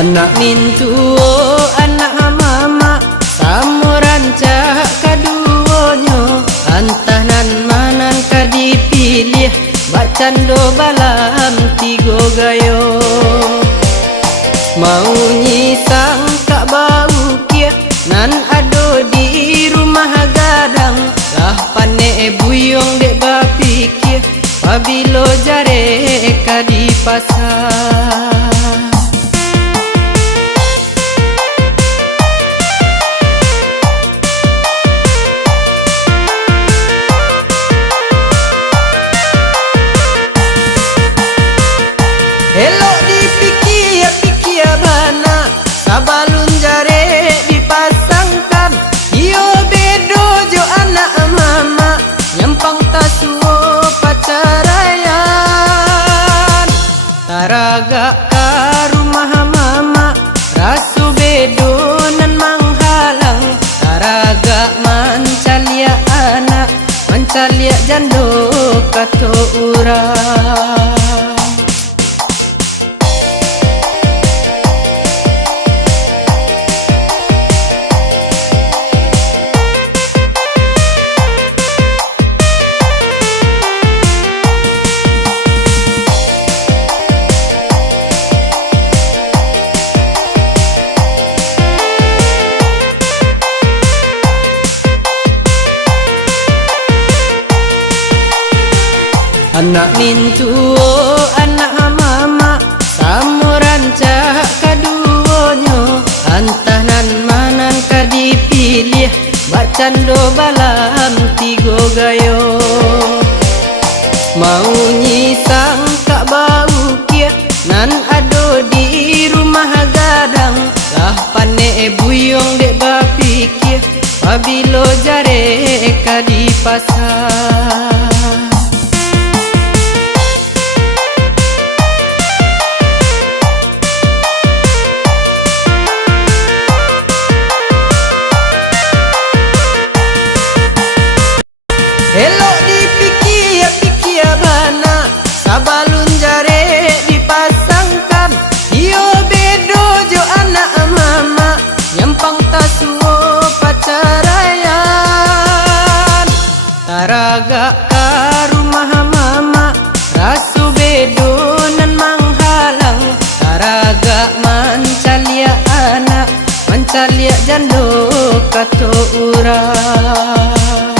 Anak mintuo anak mama samuranca kaduonyo antanan manan kadipilih bacando balam tigo gayo mau nyisang kak bau kia nan ado di rumah gadang lah pane buyong dek bapikir pabilo jare ka di pasar. Elok dipikir-pikir bana sabalun jare dipasangkan iyo bedo jo anak mama nyampang tasuo pacarayan taraga ka rumah mama rasu bedo nan manghalang taraga mancalia anak mancalia jando kato urang. Anak mintuo anak mama samuranca kaduonyo antanan manan kadipilih bacando balam tigo gayo mau nyisang kak bau kia nan ado di rumah gadang lah pane buyong dek bapikir pabilo jare ka di pasar. Elok dipikir-pikir bana sabalun jare dipasangkan iyo bedo jo anak mama nyampang tasuo pacarayan taraga ka rumah mama rasu bedo nan manghalang taraga mancalia anak mancalia jando kato urang.